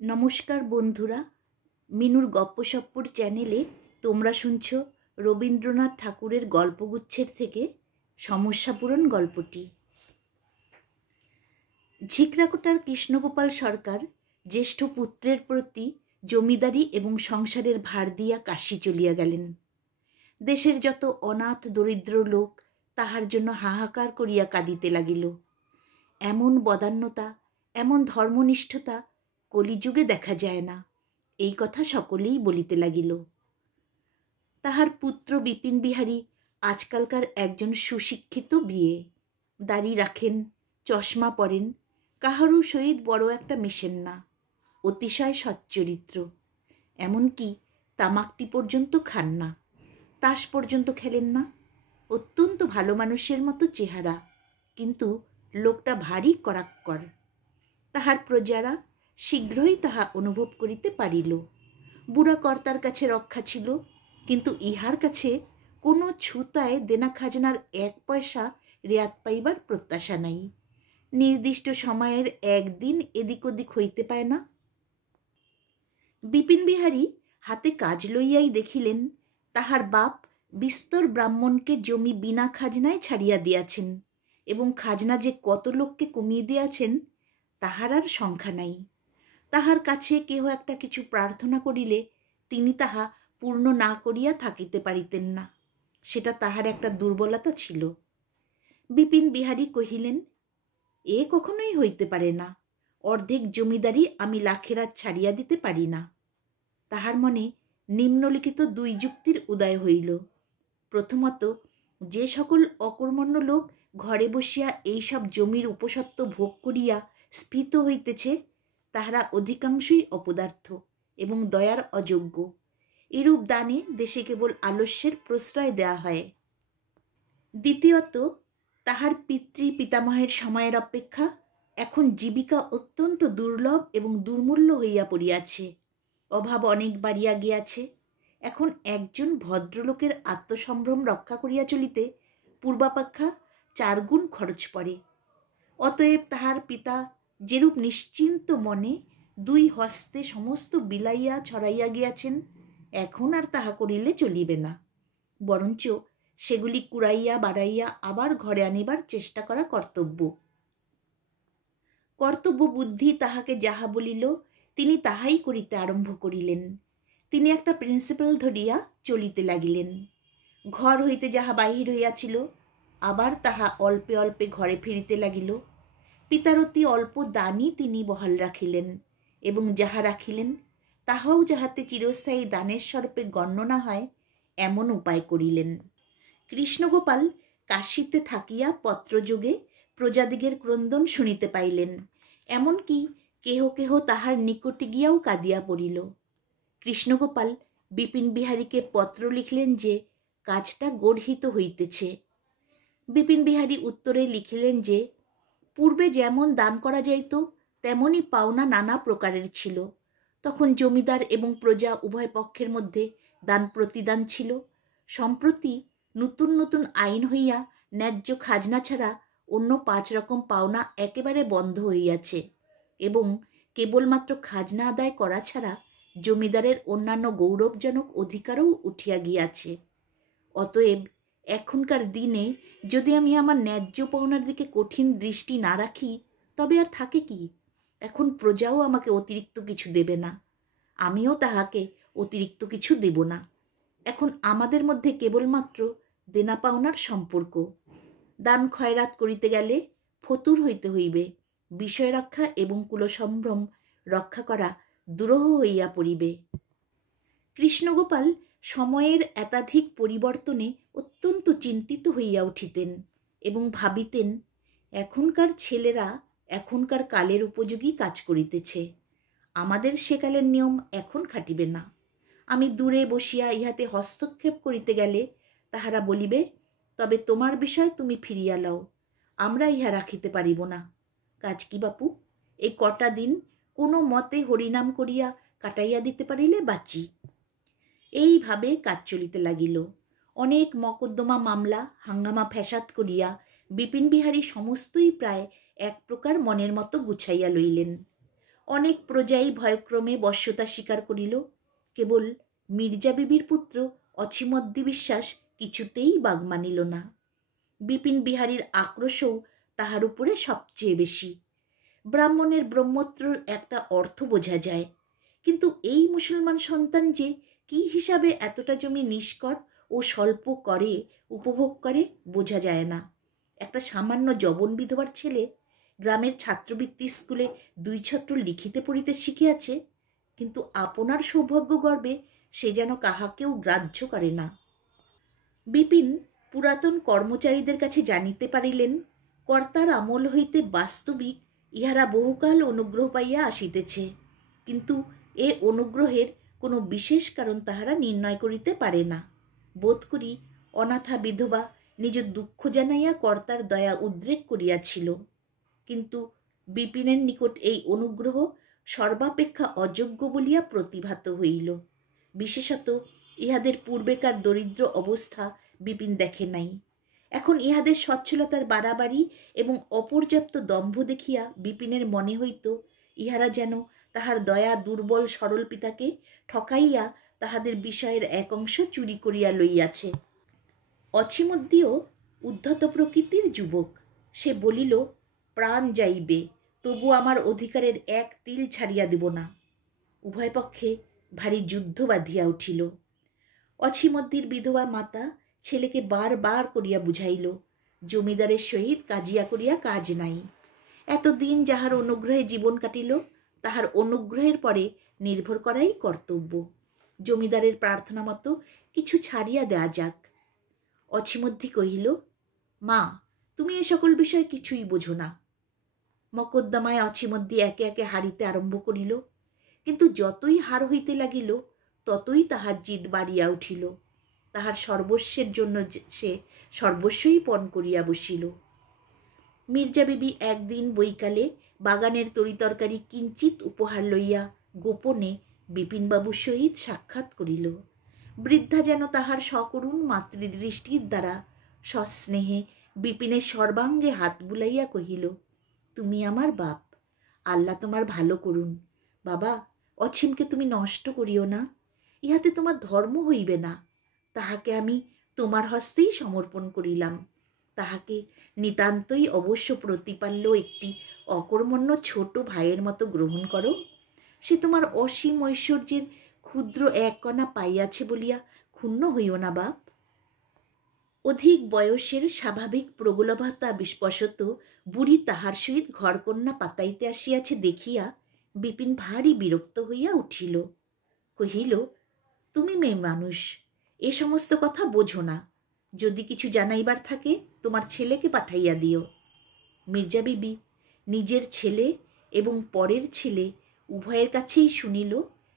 নমস্কার বন্ধুরা, মিনুর গপ্পসপ্পর চ্যানেলে তোমরা শুনছ রবীন্দ্রনাথ ঠাকুরের গল্পগুচ্ছের থেকে সমস্যাপূরণ গল্পটি। ঝিকরাকোটার কৃষ্ণগোপাল সরকার জ্যেষ্ঠ পুত্রের প্রতি জমিদারি এবং সংসারের ভার দিয়া কাশী চলিয়া গেলেন। দেশের যত অনাথ দরিদ্র লোক তাহার জন্য হাহাকার করিয়া কাঁদিতে লাগিল। এমন বদান্যতা, এমন ধর্মনিষ্ঠতা কলিযুগে দেখা যায় না, এই কথা সকলেই বলিতে লাগিল। তাহার পুত্র বিপিন বিহারী আজকালকার একজন সুশিক্ষিত বিয়ে, দাড়ি রাখেন, চশমা পরেন, কাহারও সহিত বড় একটা মিশেন না, অতিশয় সচ্চরিত্র, এমনকি তামাকটি পর্যন্ত খান না, তাস পর্যন্ত খেলেন না। অত্যন্ত ভালো মানুষের মতো চেহারা, কিন্তু লোকটা ভারী কড়াক্কর। তাহার প্রজারা শীঘ্রই তাহা অনুভব করিতে পারিল। বুড়া কর্তার কাছে রক্ষা ছিল, কিন্তু ইহার কাছে কোনো ছুতায় দেনা খাজনার 1 পয়সা রেয়াত পাইবার প্রত্যাশা নাই। নির্দিষ্ট সময়ের একদিন এদিক ওদিক হইতে পায় না। বিপিন বিহারী হাতে কাজ লইয়াই দেখিলেন তাহার বাপ বিস্তর ব্রাহ্মণকে জমি বিনা খাজনায় ছাড়িয়া দিয়াছেন, এবং খাজনা যে কত লোককে কমিয়ে দিয়াছেন তাহার আর সংখ্যা নাই। তাহার কাছে কেহ একটা কিছু প্রার্থনা করিলে তিনি তাহা পূর্ণ না করিয়া থাকিতে পারিতেন না, সেটা তাহার একটা দুর্বলতা ছিল। বিপিন বিহারী কহিলেন, এ কখনোই হইতে পারে না, অর্ধেক জমিদারি আমি লাখেরাত ছাড়িয়া দিতে পারি না। তাহার মনে নিম্নলিখিত 2 যুক্তির উদয় হইল। প্রথমত, যে সকল অকর্মণ্য লোক ঘরে বসিয়া এইসব জমির উপসত্ত্ব ভোগ করিয়া স্ফীত হইতেছে তাহারা অধিকাংশই অপদার্থ এবং দয়ার অযোগ্য। এরূপ দানে দেশে কেবল আলস্যের প্রশ্রয় দেয়া হয়। দ্বিতীয়ত, তাহার পিতৃ পিতামহের সময়ের অপেক্ষা এখন জীবিকা অত্যন্ত দুর্লভ এবং দুর্মূল্য হইয়া পড়িয়াছে। অভাব অনেক বাড়িয়া গিয়াছে। এখন একজন ভদ্রলোকের আত্মসম্ভ্রম রক্ষা করিয়া চলিতে পূর্বাপেক্ষা 4 গুণ খরচ পড়ে। অতএব তাহার পিতা যেরূপ নিশ্চিন্ত মনে 2 হস্তে সমস্ত বিলাইয়া ছড়াইয়া গিয়াছেন, এখন আর তাহা করিলে চলিবে না, বরঞ্চ সেগুলি কুড়াইয়া বাড়াইয়া আবার ঘরে আনিবার চেষ্টা করা কর্তব্য। কর্তব্য বুদ্ধি তাহাকে যাহা বলিল তিনি তাহাই করিতে আরম্ভ করিলেন। তিনি একটা প্রিন্সিপাল ধরিয়া চলিতে লাগিলেন। ঘর হইতে যাহা বাহির হইয়াছিল আবার তাহা অল্পে অল্পে ঘরে ফিরিতে লাগিল। পিতার অতি অল্প দানই তিনি বহাল রাখিলেন, এবং যাহা রাখিলেন তাহাও যাহাতে চিরস্থায়ী দানের স্বরূপে গণ্য না হয় এমন উপায় করিলেন। কৃষ্ণগোপাল কাশীতে থাকিয়া পত্রযোগে প্রজাদিগের ক্রন্দন শুনিতে পাইলেন, এমনকি কেহ কেহ তাহার নিকটে গিয়াও কাঁদিয়া পড়িল। কৃষ্ণগোপাল বিপিন বিহারীকে পত্র লিখলেন যে কাজটা গর্হিত হইতেছে। বিপিন বিহারী উত্তরে লিখিলেন যে পূর্বে যেমন দান করা যাইত তেমনই পাওনা নানা প্রকারের ছিল। তখন জমিদার এবং প্রজা উভয় পক্ষের মধ্যে দান প্রতিদান ছিল। সম্প্রতি নতুন নতুন আইন হইয়া ন্যায্য খাজনা ছাড়া অন্য 5 রকম পাওনা একেবারে বন্ধ হইয়াছে, এবং কেবলমাত্র খাজনা আদায় করা ছাড়া জমিদারের অন্যান্য গৌরবজনক অধিকারও উঠিয়া গিয়াছে। অতএব এখনকার দিনে যদি আমি আমার ন্যায্য পাওনার দিকে কঠিন দৃষ্টি না রাখি তবে আর থাকে কি? এখন প্রজাও আমাকে অতিরিক্ত কিছু দেবে না, আমিও তাহাকে অতিরিক্ত কিছু দেব না। এখন আমাদের মধ্যে কেবলমাত্র দেনা পাওনার সম্পর্ক। দান খয়রাত করিতে গেলে ফতুর হইতে হইবে, বিষয় রক্ষা এবং কুলসম্ভ্রম রক্ষা করা দুরূহ হইয়া পড়িবে। কৃষ্ণগোপাল সময়ের একাধিক পরিবর্তনে অত্যন্ত চিন্তিত হইয়া উঠিতেন এবং ভাবিতেন, এখনকার ছেলেরা এখনকার কালের উপযোগী কাজ করিতেছে, আমাদের সেকালের নিয়ম এখন খাটিবে না। আমি দূরে বসিয়া ইহাতে হস্তক্ষেপ করিতে গেলে তাহারা বলিবে, তবে তোমার বিষয় তুমি ফিরিয়া লও, আমরা ইহা রাখিতে পারিব না। কাজ কি বাপু, এই কটা দিন কোনো মতে হরিনাম করিয়া কাটাইয়া দিতে পারিলে বাঁচি। এইভাবে কাজ চলিতে লাগিল। অনেক মকদ্দমা মামলা হাঙ্গামা ফ্যাসাদ করিয়া বিপিন বিহারী সমস্তই প্রায় এক প্রকার মনের মতো গুছাইয়া লইলেন। অনেক প্রজাই ভয়ক্রমে বশ্যতা স্বীকার করিল। কেবল মির্জা বিবির পুত্র অছিমদ্দি বিশ্বাস কিছুতেই বাগ মানিল না। বিপিন বিহারীর আক্রোশও তাহার উপরে সবচেয়ে বেশি। ব্রাহ্মণের ব্রহ্মত্রর একটা অর্থ বোঝা যায়, কিন্তু এই মুসলমান সন্তান যে কি হিসাবে এতটা জমি নিষ্কর ও স্বল্প করে উপভোগ করে বোঝা যায় না। একটা সামান্য যবন বিধবার ছেলে গ্রামের ছাত্রবৃত্তি স্কুলে 2 ছত্র লিখিতে পড়িতে শিখিয়াছে, কিন্তু আপনার সৌভাগ্য গর্বে সে যেন কাহাকেও গ্রাহ্য করে না। বিপিন পুরাতন কর্মচারীদের কাছে জানিতে পারিলেন, কর্তার আমল হইতে বাস্তবিক ইহারা বহুকাল অনুগ্রহ পাইয়া আসিতেছে, কিন্তু এ অনুগ্রহের কোনো বিশেষ কারণ তাহারা নির্ণয় করিতে পারে না। বোধ করি অনাথা বিধবা নিজ দুঃখ জানাইয়া কর্তার দয়া উদ্রেক করিয়াছিল, কিন্তু বিপিনের নিকট এই অনুগ্রহ সর্বাপেক্ষা অযোগ্য বলিয়া প্রতিভাত হইল। বিশেষত ইহাদের পূর্বেকার দরিদ্র অবস্থা বিপিন দেখে নাই। এখন ইহাদের সচ্ছলতার বাড়াবাড়ি এবং অপর্যাপ্ত দম্ভ দেখিয়া বিপিনের মনে হইত ইহারা যেন তাহার দয়া দুর্বল সরল পিতাকে ঠকাইয়া তাহাদের বিষয়ের এক অংশ চুরি করিয়া লইয়াছে। অছিমদ্দিও উদ্ধত প্রকৃতির যুবক। সে বলিল, প্রাণ যাইবে, তবু আমার অধিকারের এক তিল ছাড়িয়া দিব না। উভয় পক্ষে ভারী যুদ্ধ বাঁধিয়া উঠিল। অছিমদ্দির বিধবা মাতা ছেলেকে বার করিয়া বুঝাইল, জমিদারের সহিত কাজিয়া করিয়া কাজ নাই। এতদিন যাহার অনুগ্রহে জীবন কাটিল, তাহার অনুগ্রহের পরে নির্ভর করাই কর্তব্য। জমিদারের প্রার্থনা মতো কিছু ছাড়িয়া দেয়া যাক। অছিমদ্দি কহিল, মা, তুমি এ সকল বিষয় কিছুই বোঝো না। মকদ্দমায় অছিমদ্দি একে একে হারিতে আরম্ভ করিল, কিন্তু যতই হার হইতে লাগিল ততই তাহার জিদ বাড়িয়া উঠিল। তাহার সর্বস্বের জন্য সে সর্বস্বই পণ করিয়া বসিল। মির্জা বিবি একদিন বৈকালে বাগানের তরিতরকারি কিঞ্চিত উপহার লইয়া গোপনে বিপিনবাবুর সহিত সাক্ষাৎ করিল। বৃদ্ধা যেন তাহার সকরুণ মাতৃদৃষ্টির দ্বারা সস্নেহে বিপিনের সর্বাঙ্গে হাত বুলাইয়া কহিল, তুমি আমার বাপ, আল্লাহ তোমার ভালো করুন। বাবা, অছিমকে তুমি নষ্ট করিও না, ইহাতে তোমার ধর্ম হইবে না। তাহাকে আমি তোমার হস্তেই সমর্পণ করিলাম। তাহাকে নিতান্তই অবশ্য প্রতিপাল্য একটি অকর্মণ্য ছোট ভাইয়ের মতো গ্রহণ করো। সে তোমার অসীম ঐশ্বর্যের ক্ষুদ্র এক কণা পাইয়াছে বলিয়া ক্ষুণ্ণ হইও না বাপ। অধিক বয়সের স্বাভাবিক প্রগলভতা বিস্পশত বুড়ি তাহার সহিত ঘরকন্যা পাতাইতে আসিয়াছে দেখিয়া বিপিন ভারী বিরক্ত হইয়া উঠিল। কহিল, তুমি মেয়ে মানুষ, এ সমস্ত কথা বোঝো না। যদি কিছু জানাইবার থাকে তোমার ছেলেকে পাঠাইয়া দিও। মির্জা বিবি নিজের ছেলে এবং পরের ছেলে উভয়ের কাছেই শুনিল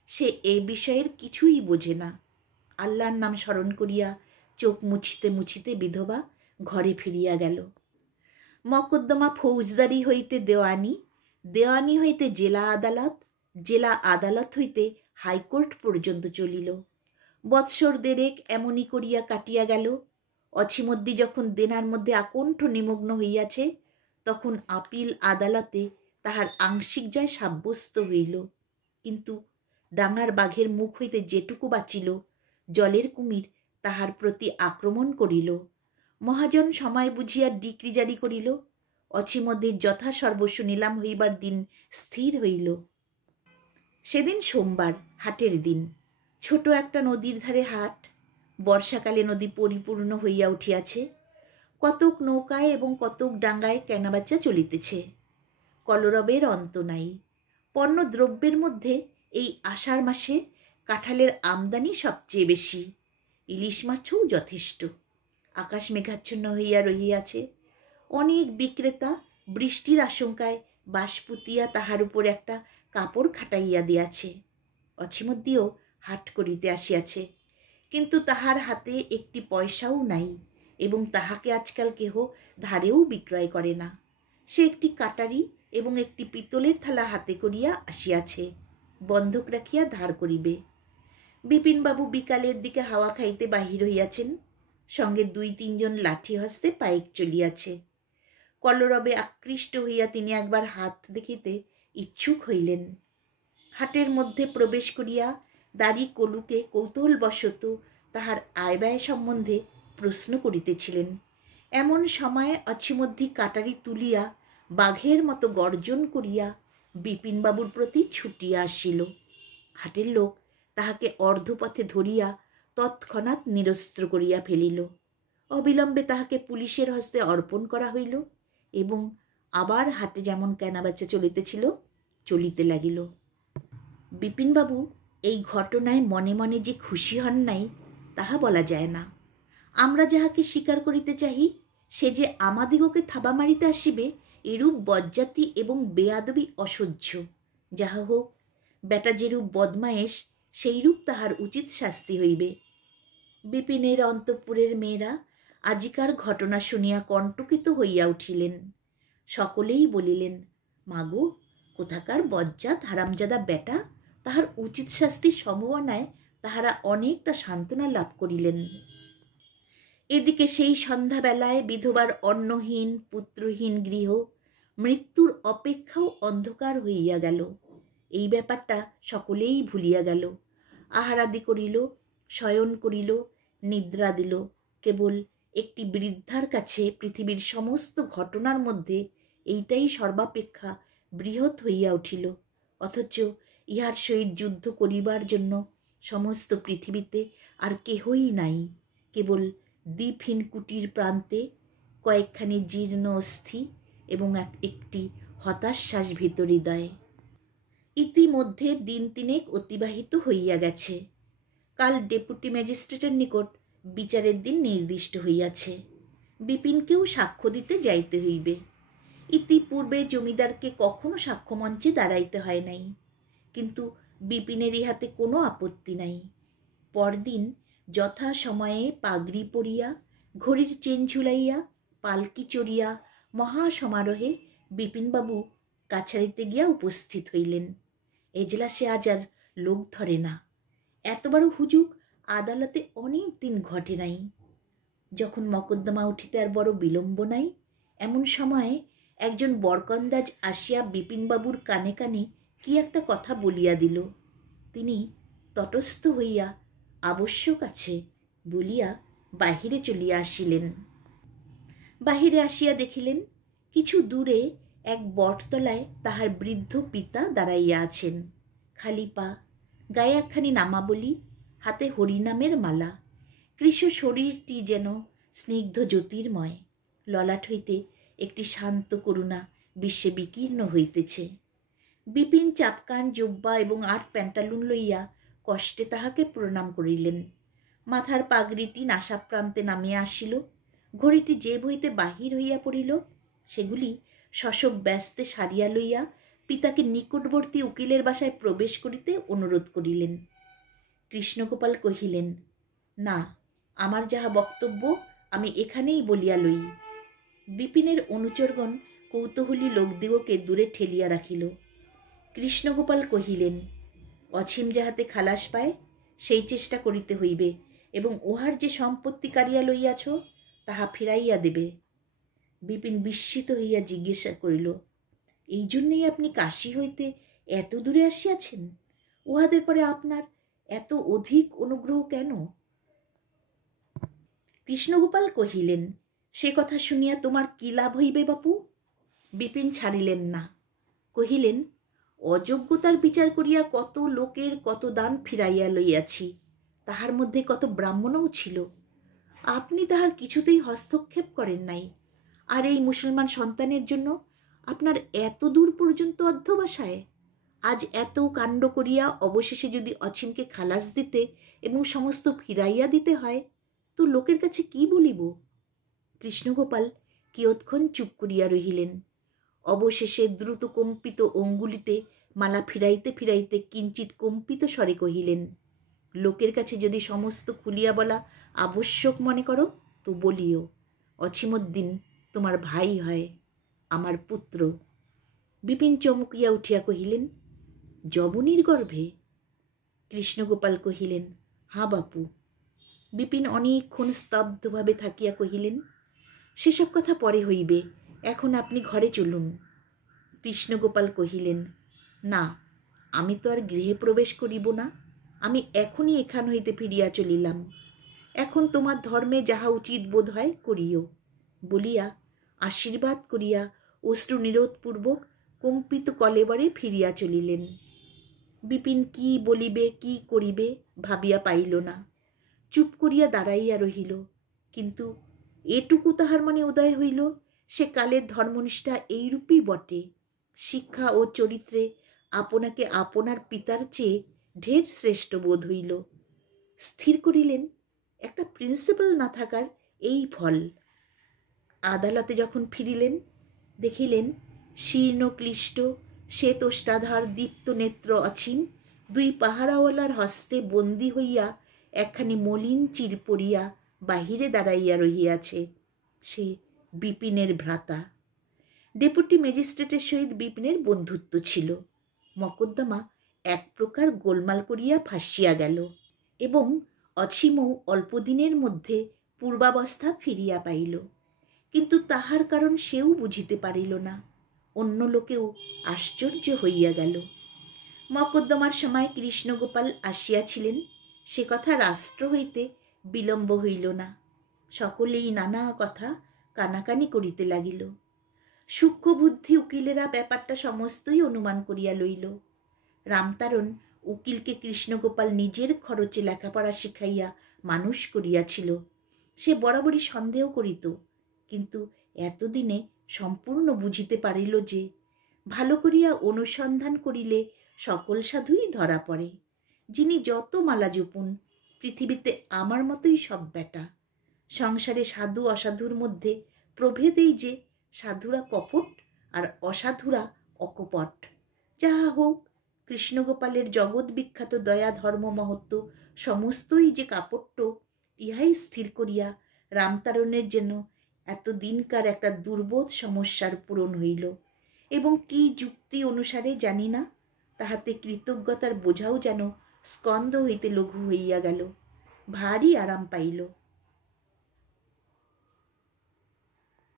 সে এ বিষয়ের কিছুই বোঝে না। আল্লাহর নাম স্মরণ করিয়া চোখ মুছিতে মুছিতে বিধবা ঘরে ফিরিয়া গেল। মকদ্দমা ফৌজদারি হইতে দেওয়ানি, দেওয়ানি হইতে জেলা আদালত, জেলা আদালত হইতে হাইকোর্ট পর্যন্ত চলিল। বৎসর দেড়েক এমনি করিয়া কাটিয়া গেল। অছিমদ্দি যখন দেনার মধ্যে আকণ্ঠ নিমগ্ন হইয়াছে, তখন আপিল আদালতে তাহার আংশিক জয় সাব্যস্ত হইল। কিন্তু ডাঙার বাঘের মুখ হইতে যেটুকু বাঁচিল, জলের কুমির তাহার প্রতি আক্রমণ করিল। মহাজন সময় বুঝিয়া ডিক্রি জারি করিল। অছিমদ্দির যথা সর্বস্ব নিলাম হইবার দিন স্থির হইল। সেদিন সোমবার, হাটের দিন। ছোট একটা নদীর ধারে হাট। বর্ষাকালে নদী পরিপূর্ণ হইয়া উঠিয়াছে। কতক নৌকায় এবং কতক ডাঙ্গায় কেনাবেচা চলিতেছে। কলরবের অন্ত নাই। পণ্য দ্রব্যের মধ্যে এই আষাঢ় মাসে কাঁঠালের আমদানি সবচেয়ে বেশি। ইলিশ মাছও যথেষ্ট। আকাশ মেঘাচ্ছন্ন হইয়া রহিয়াছে। অনেক বিক্রেতা বৃষ্টির আশঙ্কায় বাঁশপুতিয়া তাহার উপর একটা কাপড় খাটাইয়া দিয়াছে। অছিমদ্দিও হাট করিতে আসিয়াছে, কিন্তু তাহার হাতে একটি পয়সাও নাই এবং তাহাকে আজকাল কেহ ধারেও বিক্রয় করে না। সে একটি কাটারি এবং একটি পিতলের থালা হাতে করিয়া আসিয়াছে, বন্ধক রাখিয়া ধার করিবে। বিপিনবাবু বিকালের দিকে হাওয়া খাইতে বাহির হইয়াছেন। সঙ্গে 2-3 জন লাঠি হস্তে পাইক চলিয়াছে। কলরবে আকৃষ্ট হইয়া তিনি একবার হাত দেখিতে ইচ্ছুক হইলেন। হাটের মধ্যে প্রবেশ করিয়া দাড়ি কলুকে কৌতূহলবশত তাহার আয় ব্যয় সম্বন্ধে প্রশ্ন করিতেছিলেন। এমন সময়ে অছিমধ্যি কাটারি তুলিয়া বাঘের মতো গর্জন করিয়া বিপিনবাবুর প্রতি ছুটিয়া আসিল। হাটের লোক তাহাকে অর্ধপথে ধরিয়া তৎক্ষণাৎ নিরস্ত্র করিয়া ফেলিল। অবিলম্বে তাহাকে পুলিশের হস্তে অর্পণ করা হইল এবং আবার হাটে যেমন কেনাবেচা চলিতেছিল চলিতে লাগিল। বিপিনবাবু এই ঘটনায় মনে মনে যে খুশি হন নাই তাহা বলা যায় না। আমরা যাহাকে স্বীকার করিতে চাহি সে যে আমাদিগকে থাবা মারিতে আসিবে, এরূপ বজ্জাতি এবং বেয়াদবি অসহ্য। যাহা হোক, বেটা যেরূপ বদমায়েশ সেইরূপ তাহার উচিত শাস্তি হইবে। বিপিনের অন্তঃপুরের মেয়েরা আজিকার ঘটনা শুনিয়া কণ্টকিত হইয়া উঠিলেন। সকলেই বলিলেন, মাগো, কোথাকার বজ্জাত হারামজাদা বেটা, তাহার উচিত শাস্তির সম্ভাবনায় তাহারা অনেকটা সান্ত্বনা লাভ করিলেন। এদিকে সেই সন্ধ্যাবেলায় বিধবার অন্নহীন পুত্রহীন গৃহ মৃত্যুর অপেক্ষাও অন্ধকার হইয়া গেল। এই ব্যাপারটা সকলেই ভুলিয়া গেল। আহারাদি করিল, শয়ন করিল, নিদ্রা দিল। কেবল একটি বৃদ্ধার কাছে পৃথিবীর সমস্ত ঘটনার মধ্যে এইটাই সর্বাপেক্ষা বৃহৎ হইয়া উঠিল। অথচ ইহার সহিত যুদ্ধ করিবার জন্য সমস্ত পৃথিবীতে আর কেহই নাই। কেবল দ্বীপহীন কুটির প্রান্তে কয়েকখানি জীর্ণ অস্থি এবং একটি হতাশ্বাস হৃদয়। ইতিমধ্যে দিন তিনেক অতিবাহিত হইয়া গেছে। কাল ডেপুটি ম্যাজিস্ট্রেটের নিকট বিচারের দিন নির্দিষ্ট হইয়াছে। বিপিনকেও সাক্ষ্য দিতে যাইতে হইবে। ইতিপূর্বে জমিদারকে কখনো সাক্ষ্যমঞ্চে দাঁড়াইতে হয় নাই, কিন্তু বিপিনের ইহাতে কোনো আপত্তি নাই। পরদিন যথা সময়ে পাগড়ি পরিয়া, ঘড়ির চেন ঝুলাইয়া, পালকি চড়িয়া মহাসমারোহে বিপিনবাবু কাছারিতে গিয়া উপস্থিত হইলেন। এজলাসে আজ আর লোক ধরে না। এত বড় হুজুগ আদালতে অনেক দিন ঘটে নাই। যখন মকদ্দমা উঠিতে আর বড় বিলম্ব নাই, এমন সময়ে একজন বরকন্দাজ আসিয়া বিপিনবাবুর কানে কানে কি একটা কথা বলিয়া দিল। তিনি তটস্থ হইয়া আবশ্যক আছে বলিয়া বাহিরে চলিয়া আসিলেন। বাহিরে আসিয়া দেখিলেন কিছু দূরে এক বটতলায় তাহার বৃদ্ধ পিতা দাঁড়াইয়া আছেন। খালি পা, গায়ে একখানি নামাবলী, হাতে হরিনামের মালা। কৃশ শরীরটি যেন স্নিগ্ধ জ্যোতির্ময়। ললাট হইতে একটি শান্ত করুণা বিশ্বে বিকীর্ণ হইতেছে। বিপিন চাপকান জোব্বা এবং ৮ প্যান্টালুন লইয়া কষ্টে তাহাকে প্রণাম করিলেন। মাথার পাগড়িটি নাসাপ্রান্তে নামিয়া আসিল। ঘড়িটি জেব হইতে বাহির হইয়া পড়িল। সেগুলি শশব ব্যস্তে সারিয়া লইয়া পিতাকে নিকটবর্তী উকিলের বাসায় প্রবেশ করিতে অনুরোধ করিলেন। কৃষ্ণগোপাল কহিলেন, না, আমার যাহা বক্তব্য আমি এখানেই বলিয়া লই। বিপিনের অনুচরগণ কৌতূহলী লোকদিগকে দূরে ঠেলিয়া রাখিল। কৃষ্ণগোপাল কহিলেন, অছিম যাহাতে খালাস পায় সেই চেষ্টা করিতে হইবে এবং উহার যে সম্পত্তি কাড়িয়া লইয়াছ তাহা ফিরাইয়া দেবে। বিপিন বিস্মিত হইয়া জিজ্ঞাসা করিল, এই জন্যেই আপনি কাশী হইতে এত দূরে আসিয়াছেন? উহাদের পরে আপনার এত অধিক অনুগ্রহ কেন? কৃষ্ণগোপাল কহিলেন, সে কথা শুনিয়া তোমার কি লাভ হইবে বাপু? বিপিন ছাড়িলেন না। কহিলেন, অযোগ্যতার বিচার করিয়া কত লোকের কত দান ফিরাইয়া লইয়াছি, তাহার মধ্যে কত ব্রাহ্মণও ছিল। আপনি তাহার কিছুতেই হস্তক্ষেপ করেন নাই, আর এই মুসলমান সন্তানের জন্য আপনার এত দূর পর্যন্ত অধ্যবসায়। আজ এত কাণ্ড করিয়া অবশেষে যদি অছিমকে খালাস দিতে এবং সমস্ত ফিরাইয়া দিতে হয় তো লোকের কাছে কি বলিব? কৃষ্ণগোপাল কিয়ৎক্ষণ চুপ করিয়া রহিলেন। অবশেষে দ্রুত কম্পিত অঙ্গুলিতে মালা ফিরাইতে ফিরাইতে কিঞ্চিত কম্পিত স্বরে কহিলেন, লোকের কাছে যদি সমস্ত খুলিয়া বলা আবশ্যক মনে করো তো বলিও। অছিমুদ্দিন তোমার ভাই হয়, আমার পুত্র। বিপিন চমকিয়া উঠিয়া কহিলেন, যবনীর গর্ভে? কৃষ্ণগোপাল কহিলেন, হাঁ বাপু। বিপিন অনেকক্ষণ স্তব্ধভাবে থাকিয়া কহিলেন, সেসব কথা পরে হইবে, এখন আপনি ঘরে চলুন। কৃষ্ণগোপাল কহিলেন, না, আমি তো আর গৃহে প্রবেশ করিব না, আমি এখনই এখান হইতে ফিরিয়া চলিলাম। এখন তোমার ধর্মে যাহা উচিত বোধ হয় করিও বলিয়া আশীর্বাদ করিয়া অশ্রু নিরোধপূর্বক কম্পিত কলেবরে ফিরিয়া চলিলেন। বিপিন কি বলিবে কি করিবে ভাবিয়া পাইল না, চুপ করিয়া দাঁড়াইয়া রহিল। কিন্তু এটুকু তাহার মনে উদয় হইল, সে কালের ধর্মনিষ্ঠা এইরূপই বটে। শিক্ষা ও চরিত্রে আপনাকে আপনার পিতার চেয়ে ঢের শ্রেষ্ঠ বোধ হইল। স্থির করিলেন একটা প্রিন্সিপাল না থাকার এই ফল। আদালতে যখন ফিরিলেন দেখিলেন শীর্ণ ক্লিষ্ট শ্বেতোষ্টাধার দীপ্ত নেত্র অছিন দুই পাহারাওয়ালার হস্তে বন্দী হইয়া একখানি মলিন চির পড়িয়া বাহিরে দাঁড়াইয়া রহিয়াছে। সে বিপিনের ভ্রাতা। ডেপুটি ম্যাজিস্ট্রেটের সহিত বিপিনের বন্ধুত্ব ছিল। মকদ্দমা এক প্রকার গোলমাল করিয়া ফাঁসিয়া গেল এবং অছিমও অল্পদিনের মধ্যে পূর্বাবস্থা ফিরিয়া পাইল। কিন্তু তাহার কারণ সেও বুঝিতে পারিল না। অন্য লোকেও আশ্চর্য হইয়া গেল। মকদ্দমার সময় কৃষ্ণগোপাল আসিয়াছিলেন, সে কথা রাষ্ট্র হইতে বিলম্ব হইল না। সকলেই নানা কথা কানাকানি করিতে লাগিল। সূক্ষ্মবুদ্ধি উকিলেরা ব্যাপারটা সমস্তই অনুমান করিয়া লইল। রামতারণ উকিলকে কৃষ্ণগোপাল নিজের খরচে লেখাপড়া শিখাইয়া মানুষ করিয়াছিল। সে বরাবরই সন্দেহ করিত, কিন্তু এতদিনে সম্পূর্ণ বুঝিতে পারিল যে ভালো করিয়া অনুসন্ধান করিলে সকল সাধুই ধরা পড়ে। যিনি যত মালা জপুন, পৃথিবীতে আমার মতোই সব বেটা। সংসারে সাধু অসাধুর মধ্যে প্রভেদ এই যে সাধুরা কপট আর অসাধুরা অকপট। যাহা হোক, কৃষ্ণগোপালের জগৎ বিখ্যাত দয়া ধর্ম মহত্ব সমস্তই যে কাপট্য, ইহাই স্থির করিয়া রামতারণের যেন এত দিনকার একটা দুর্বোধ সমস্যার পূরণ হইল। এবং কি যুক্তি অনুসারে জানি না, তাহাতে কৃতজ্ঞতার বোঝাও যেন স্কন্ধ হইতে লঘু হইয়া গেল। ভারী আরাম পাইল।